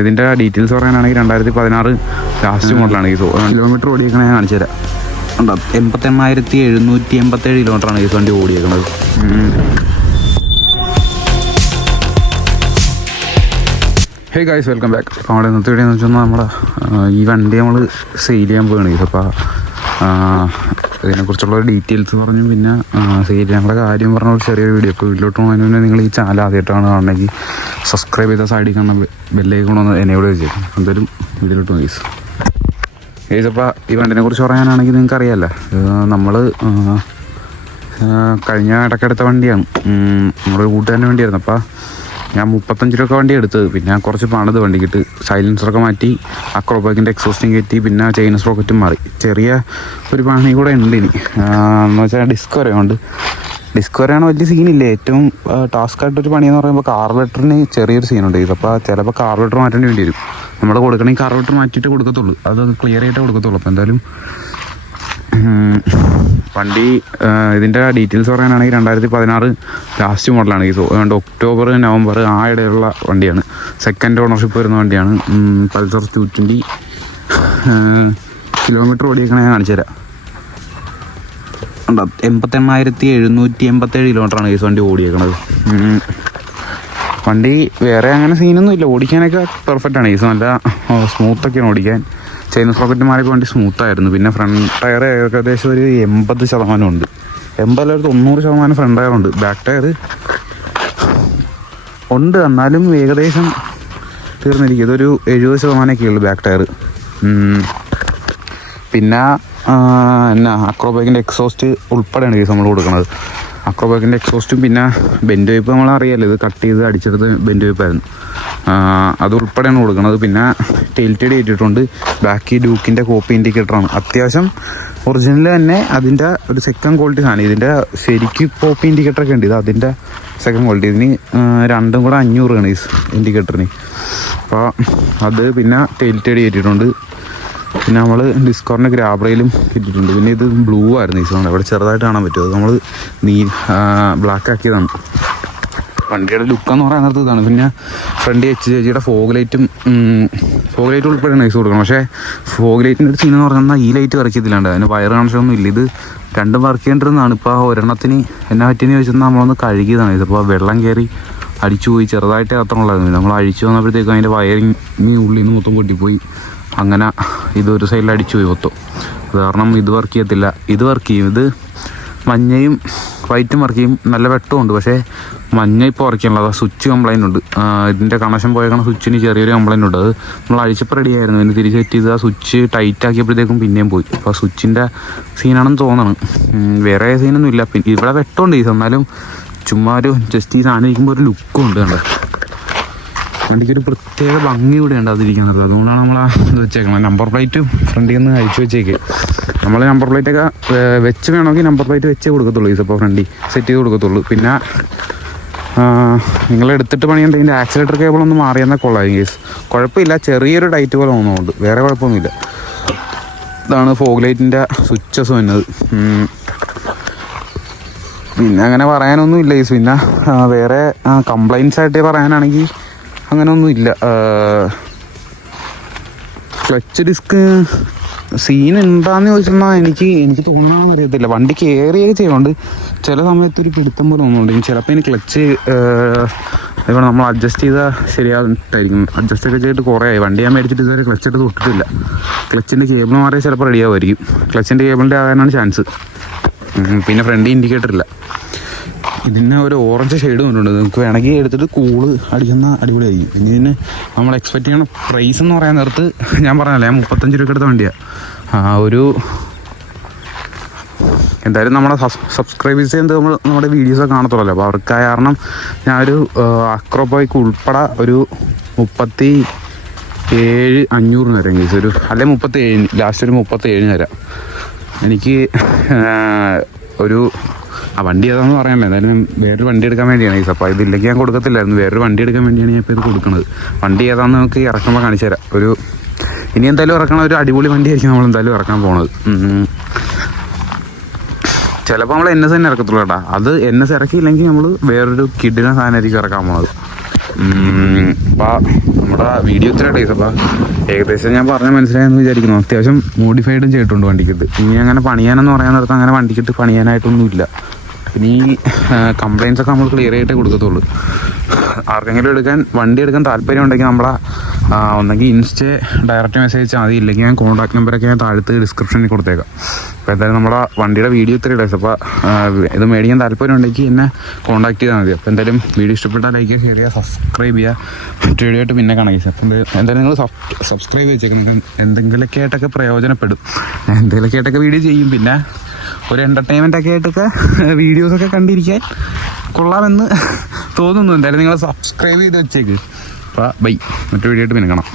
ഇതിൻ്റെ ഡീറ്റെയിൽസ് പറയാനാണെങ്കിൽ 2016 ലാസ്റ്റ് മോഡലാണ്. ഈ കിലോമീറ്റർ ഓടിയേക്കണേ ഞാൻ കാണിച്ചു തരാം. 88,787 കിലോമീറ്ററാണ് ഈ വണ്ടി ഓടിയേക്കുന്നത്. Hey guys, welcome back. അപ്പോൾ നമ്മുടെ ഇന്നത്തെ വീഡിയോ എന്ന് വെച്ചാൽ നമ്മുടെ ഈ വണ്ടി നമ്മൾ സെയിൽ ചെയ്യാൻ പോവുകയാണ്. അപ്പോൾ ഇതിനെക്കുറിച്ചുള്ള ഡീറ്റെയിൽസ് പറഞ്ഞു, പിന്നെ സെയിൽ ചെയ്യാനുള്ള കാര്യം പറഞ്ഞ ഒരു ചെറിയൊരു വീഡിയോ. അപ്പോൾ വീട്ടിലോട്ട് പോകുന്നതിന് മുന്നേ നിങ്ങൾ ഈ ചാനൽ ആദ്യമായിട്ടാണ് കാണണമെങ്കിൽ സബ്സ്ക്രൈബ് ചെയ്ത സൈഡിൽ കാണുന്ന ബെല്ലൈക്കൺ എന്നോട് വെച്ചേക്കും. എന്തായാലും വീഡിയോട്ട് പോകും ഗൈസ്. അപ്പോൾ ഈ വണ്ടിനെ കുറിച്ച് പറയാനാണെങ്കിൽ നിങ്ങൾക്ക് അറിയാമല്ലോ, നമ്മൾ കഴിഞ്ഞ ഇടയ്ക്കെടുത്ത വണ്ടിയാണ്. നമ്മുടെ ഒരു കൂട്ടുകാരൻ്റെ വണ്ടിയായിരുന്നു. അപ്പോൾ ഞാൻ 35 രൂപ വണ്ടി എടുത്തത്. പിന്നെ കുറച്ച് പണിത് വണ്ടിക്കിട്ട് സൈലൻസറൊക്കെ മാറ്റി, അക്രോബാക്കിൻ്റെ എക്സോസ്റ്റിംഗ് കയറ്റി, പിന്നെ ചെയിൻ സ്പ്രോക്കറ്റും മാറി. ചെറിയ ഒരു പണി കൂടെ ഉണ്ട് ഇനി. എന്ന് വെച്ചാൽ ഡിസ്ക് വരെയാണ് വലിയ സീനില്ല. ഏറ്റവും ടാസ്ക് ആയിട്ടൊരു പണിയെന്ന് പറയുമ്പോൾ കാർബറേറ്ററിന് ചെറിയൊരു സീനുണ്ട്. ഇതിപ്പോൾ ചിലപ്പോൾ കാർബറേറ്റർ മാറ്റേണ്ടി വരും. നമ്മൾ കൊടുക്കണമെങ്കിൽ കാർബറേറ്റർ മാറ്റിയിട്ട് കൊടുക്കത്തുള്ളൂ, അത് ക്ലിയർ ആയിട്ടേ കൊടുക്കത്തുള്ളൂ. അപ്പോൾ എന്തായാലും വണ്ടി ഇതിൻ്റെ ഡീറ്റെയിൽസ് പറയാനാണെങ്കിൽ 2016 ലാസ്റ്റ് മോഡലാണ്. അതുകൊണ്ട് ഒക്ടോബർ നവംബർ ആ ഇടയിലുള്ള വണ്ടിയാണ്. സെക്കൻഡ് ഓണർഷിപ്പ് വരുന്ന വണ്ടിയാണ്. പൾസർ 220 കിലോമീറ്റർ ഓടിയേക്കണേ ഞാൻ കാണിച്ചു തരാം. 88,787 കിലോമീറ്ററാണ് ഈ വണ്ടി ഓടിയേക്കണത്. വണ്ടി വേറെ അങ്ങനെ സീനൊന്നും ഇല്ല, ഓടിക്കാനൊക്കെ പെർഫെക്റ്റാണ്. ഈ നല്ല സ്മൂത്തൊക്കെയാണ് ഓടിക്കാൻ. ചെയിൻ സ്പ്രോക്കറ്റ് മാറിയപ്പോൾ വണ്ടി സ്മൂത്തായിരുന്നു. പിന്നെ ഫ്രണ്ട് ടയർ ഏകദേശം ഒരു 80% ഉണ്ട്. 80-90% ഫ്രണ്ട് ടയറുണ്ട്. ബാക്ക് ടയർ ഉണ്ട്, എന്നാലും ഏകദേശം തീർന്നിരിക്കും. ഇതൊരു 70% ഉള്ളു ബാക്ക് ടയർ. പിന്നെ എന്നാ അക്രോബാക്കിൻ്റെ എക്സോസ്റ്റ് ഉൾപ്പെടെയാണ് കേസ് നമ്മൾ കൊടുക്കുന്നത്. അക്രോബാക്കിൻ്റെ എക്സോസ്റ്റും പിന്നെ ബെൻഡ് വൈപ്പ് നമ്മളറിയാമല്ലോ, ഇത് കട്ട് ചെയ്ത് അടിച്ചെടുത്ത് ബെൻഡ് വൈപ്പായിരുന്നു, അത് ഉൾപ്പെടെയാണ് കൊടുക്കുന്നത്. പിന്നെ ടെയിൽറ്റഡ് ചെയ്തിട്ടുണ്ട്. ബാക്കി ഡ്യൂക്കിൻ്റെ കോപ്പി ഇൻഡിക്കേറ്ററാണ്. അത്യാവശ്യം ഒറിജിനൽ തന്നെ അതിൻ്റെ ഒരു സെക്കൻഡ് ക്വാളിറ്റി സാധനം. ഇതിൻ്റെ ശരിക്കും കോപ്പി ഇൻഡിക്കേറ്ററൊക്കെ ഉണ്ട്. ഇത് അതിൻ്റെ സെക്കൻഡ് ക്വാളിറ്റി. ഇതിന് രണ്ടും കൂടെ 500 ആണ് ഈ ഇൻഡിക്കേറ്ററിന്. അപ്പോൾ അത് പിന്നെ ടെയിൽറ്റഡ് ചെയ്തിട്ടുണ്ട്. പിന്നെ നമ്മൾ ഡിസ്കോറിൻ്റെ ഗ്രാബ്രയിലും ഇട്ടിട്ടുണ്ട്. പിന്നെ ഇത് ബ്ലൂ ആയിരുന്നു ഈ സാധനം, അവിടെ ചെറുതായിട്ട് കാണാൻ പറ്റും. അത് നമ്മൾ ബ്ലാക്ക് ആക്കിയതാണ്. വണ്ടിയുടെ ലുക്കെന്ന് പറയാൻ നേരത്തെ ഇതാണ്. പിന്നെ ഫ്രണ്ട് HJGയുടെ ഫോഗ് ലൈറ്റ് ഉൾപ്പെടെ നൈസ് കൊടുക്കണം. പക്ഷേ ഫോഗ് ലൈറ്റിൻ്റെ ഒരു സീനെന്ന് പറഞ്ഞാൽ ഈ ലൈറ്റ് വർക്ക് ചെയ്തില്ലാണ്ട് അതിന് വയർ കണക്ഷനൊന്നും ഇല്ല. ഇത് രണ്ടും വർക്ക് ചെയ്യേണ്ടതെന്നാണ്. ഇപ്പോൾ ഒരെണ്ണത്തിന് എന്നാ പറ്റിയെന്ന് ചോദിച്ചാൽ നമ്മളൊന്ന് കഴുകിയതാണ്. ഇതിപ്പോൾ വെള്ളം കയറി അടിച്ചു പോയി, ചെറുതായിട്ട് അത്രയുള്ളായിരുന്നു. നമ്മൾ അഴിച്ചു വന്നപ്പോഴത്തേക്കും അതിൻ്റെ വയറിങ് ഉള്ളിൽ നിന്ന് മൊത്തം പൊട്ടിപ്പോയി. അങ്ങനെ ഇതൊരു സൈഡിൽ അടിച്ചു പോയി മൊത്തം. അത് കാരണം ഇത് വർക്ക് ചെയ്യത്തില്ല. ഇത് വർക്ക് ചെയ്യും. ഇത് മഞ്ഞയും വൈറ്റും വർക്ക് ചെയ്യും. നല്ല വെട്ടമുണ്ട്. പക്ഷേ മഞ്ഞ ഇപ്പോൾ വർക്ക് ചെയ്യണത് സ്വിച്ച് കംപ്ലൈൻ്റ് ഉണ്ട്. ഇതിൻ്റെ കണക്ഷൻ പോയേക്കണ സ്വിച്ചിന് ചെറിയൊരു കംപ്ലൈൻ്റ് ഉണ്ട്. അത് നമ്മൾ അഴിച്ചപ്പോൾ റെഡി ആയിരുന്നു. ഇതിന് തിരിച്ച് സെറ്റ് ചെയ്ത് ആ സ്വിച്ച് ടൈറ്റ് ആക്കിയപ്പോഴത്തേക്കും പിന്നെയും പോയി. അപ്പോൾ സ്വിച്ചിൻ്റെ സീനാണെന്ന് തോന്നണം. വേറെ സീനൊന്നും ഇല്ല. പിന്നെ ഇവിടെ വെട്ടമുണ്ട് ഈ, എന്നാലും ചുമ്മാ ഒരു ജസ്റ്റ് ഈ സാധനം ഇരിക്കുമ്പോൾ ഒരു ലുക്കും ഉണ്ട്. കണ്ടത് വണ്ടിക്കൊരു പ്രത്യേക ഭംഗി കൂടെ ഉണ്ട് അതിരിക്കുന്നത്. അതുകൊണ്ടാണ് നമ്മൾ ഇത് വെച്ചേക്കണം. നമ്പർ പ്ലേറ്റ് ഫ്രണ്ടിൽ നിന്ന് അഴിച്ചു വെച്ചേക്ക്. നമ്മൾ നമ്പർ പ്ലേറ്റൊക്കെ വെച്ച് വേണമെങ്കിൽ നമ്പർ പ്ലേറ്റ് വെച്ചേ കൊടുക്കത്തുള്ളൂ. ഇതിപ്പോൾ ഫ്രണ്ടിൽ സെറ്റ് ചെയ്ത് കൊടുക്കത്തുള്ളൂ. പിന്നെ നിങ്ങൾ എടുത്തിട്ട് പണിയുണ്ട് ഇതിൻ്റെ ആക്സിലേറ്റർ കേബിളൊന്ന് മാറിയെന്നാൽ കൊള്ളാം കേസ്. കുഴപ്പമില്ല, ചെറിയൊരു ടൈറ്റ് പോലെ തോന്നുന്നുണ്ട്, വേറെ കുഴപ്പമൊന്നുമില്ല. ഇതാണ് ഫോഗ് ലൈറ്റിൻ്റെ സ്വിച്ചസ് വന്നത്. പിന്നെ അങ്ങനെ പറയാനൊന്നുമില്ല കേസ്. പിന്നെ വേറെ കംപ്ലൈൻറ്റ്സ് ആയിട്ട് പറയാനാണെങ്കിൽ അങ്ങനെയൊന്നും ഇല്ല. ക്ലച്ച് ഡിസ്ക് സീൻ ഉണ്ടാന്ന് ചോദിച്ചെന്നാൽ എനിക്ക് തോന്നാൻ അറിയത്തില്ല. വണ്ടി കയറിയൊക്കെ ചെയ്യുന്നുണ്ട്. ചില സമയത്ത് ഒരു പിടുത്തം പോലെ തോന്നുന്നുണ്ട്. ചിലപ്പോൾ ഇനി ക്ലച്ച് അതുപോലെ നമ്മൾ അഡ്ജസ്റ്റ് ചെയ്താൽ ശരിയായിട്ടായിരിക്കും. അഡ്ജസ്റ്റ് ഒക്കെ ചെയ്തിട്ട് കുറേ ആയി. വണ്ടി ഞാൻ മേടിച്ചിട്ട് ഇതുവരെ ക്ലച്ച് എടുത്ത് തൊട്ടിട്ടില്ല. ക്ലച്ചിൻ്റെ കേബിൾ മാറിയാൽ ചിലപ്പോൾ റെഡിയാവുമായിരിക്കും. ക്ലച്ചിൻ്റെ കേബിളിൻ്റെ ആകാനാണ് ചാൻസ്. പിന്നെ ഫ്രണ്ട് ഇൻഡിക്കേറ്റർ ഇല്ല. ഇതിന് ഒരു ഓറഞ്ച് ഷെയ്ഡ് കൊണ്ടുണ്ട്. നിങ്ങൾക്ക് വേണമെങ്കിൽ എടുത്തിട്ട് കൂള് അടിക്കുന്ന അടിപൊളിയായിരിക്കും. പിന്നെ ഇതിന് നമ്മൾ എക്സ്പെക്ട് ചെയ്യുന്ന പ്രൈസ് എന്ന് പറയാൻ നേരത്ത് ഞാൻ പറഞ്ഞല്ലേ, ഞാൻ 35 രൂപ എടുത്ത വണ്ടിയാണ്. ഒരു എന്തായാലും നമ്മുടെ സബ്സ്ക്രൈബേഴ്സ് ചെയ്യുന്നത് നമ്മുടെ വീഡിയോസൊക്കെ കാണത്തുള്ളല്ലോ. അപ്പോൾ അവർക്ക് കാരണം ഞാനൊരു അക്രോബൈക്ക് ഉൾപ്പെടെ ഒരു 37,500 തരാം കേസ്. ഒരു അല്ലെ 37, ലാസ്റ്റ് ഒരു 37 തരാം. എനിക്ക് ഒരു വണ്ടി ഏതാണെന്ന് പറയാമല്ലോ. എന്തായാലും വേറൊരു വണ്ടി എടുക്കാൻ വേണ്ടിയാണ് കേസ്. അപ്പോൾ ഇതില്ലെങ്കിൽ ഞാൻ കൊടുക്കത്തില്ലായിരുന്നു. വേറൊരു വണ്ടി എടുക്കാൻ വേണ്ടിയാണ് ഞാൻ ഇപ്പോൾ ഇത് കൊടുക്കുന്നത്. വണ്ടി ഏതാണെന്ന് നമുക്ക് ഇറക്കുമ്പോൾ കാണിച്ചു തരാം. ഇനി എന്തായാലും ഇറക്കണ ഒരു അടിപൊളി വണ്ടിയായിരിക്കും നമ്മൾ എന്തായാലും ഇറക്കാൻ പോണത്. ചിലപ്പോൾ നമ്മൾ NS തന്നെ ഇറക്കത്തുള്ളൂ കേട്ടോ. അത് NS ഇറക്കിയില്ലെങ്കിൽ നമ്മൾ വേറൊരു കിഡിനെ സാധനമായിരിക്കും ഇറക്കാൻ പോണത്. അപ്പോൾ നമ്മുടെ വീഡിയോ ഇത്ര ഡേയ്സ് അപ്പോൾ ഏകദേശം ഞാൻ പറഞ്ഞാൽ മനസ്സിലായെന്ന് വിചാരിക്കുന്നു. അത്യാവശ്യം മോഡിഫൈഡും ചെയ്തിട്ടുണ്ട് വണ്ടിക്കിട്ട്. ഇനി അങ്ങനെ പണിയാനെന്ന് പറയാൻ നേരത്ത് അങ്ങനെ വണ്ടിക്കിട്ട് പണിയാനായിട്ടൊന്നുമില്ല. പിന്നെ ഈ കംപ്ലയിൻസ് ഒക്കെ നമ്മൾ ക്ലിയർ ആയിട്ടേ കൊടുക്കത്തുള്ളൂ. ആർക്കെങ്കിലും വണ്ടി എടുക്കാൻ താല്പര്യം ഉണ്ടെങ്കിൽ നമ്മളെ ഒന്നെങ്കിൽ ഇൻസ്റ്റേ ഡയറക്റ്റ് മെസ്സേജ് അയച്ചാൽ മതി, ഇല്ലെങ്കിൽ ഞാൻ കോൺടാക്ട് നമ്പറൊക്കെ ഞാൻ താഴത്ത് ഡിസ്ക്രിപ്ഷനിൽ കൊടുത്തേക്കാം. അപ്പോൾ എന്തായാലും നമ്മുടെ വണ്ടിയുടെ വീഡിയോ ഇത്ര ഡേയ്സ്. അപ്പോൾ ഇത് മേടിക്കാൻ താല്പര്യം ഉണ്ടെങ്കിൽ എന്നെ കോൺടാക്ട് ചെയ്താൽ മതി. അപ്പോൾ എന്തായാലും വീഡിയോ ഇഷ്ടപ്പെട്ടാൽ ലൈക്ക് ചെയ്യുക, ഷെയർ ചെയ്യുക, സബ്സ്ക്രൈബ് ചെയ്യുക. മറ്റു വീഡിയോ ആയിട്ട് പിന്നെ കാണാം. അപ്പം എന്തായാലും നിങ്ങൾ സബ്സ്ക്രൈബ് വെച്ചേക്കുന്നത് എന്തെങ്കിലുമൊക്കെ ആയിട്ടൊക്കെ പ്രയോജനപ്പെടും. എന്തെങ്കിലുമൊക്കെ ആയിട്ടൊക്കെ വീഡിയോ ചെയ്യും. പിന്നെ ഒരു എൻ്റർടൈൻമെൻറ്റൊക്കെ ആയിട്ടൊക്കെ വീഡിയോസൊക്കെ കണ്ടിരിക്കാൻ കൊള്ളാമെന്ന് തോന്നുന്നു. എന്തായാലും നിങ്ങൾ സബ്സ്ക്രൈബ് ചെയ്ത് വെച്ചേക്ക്. അപ്പോൾ ബൈ, മറ്റു വീഡിയോ ആയിട്ട് പിന്നെ കാണാം.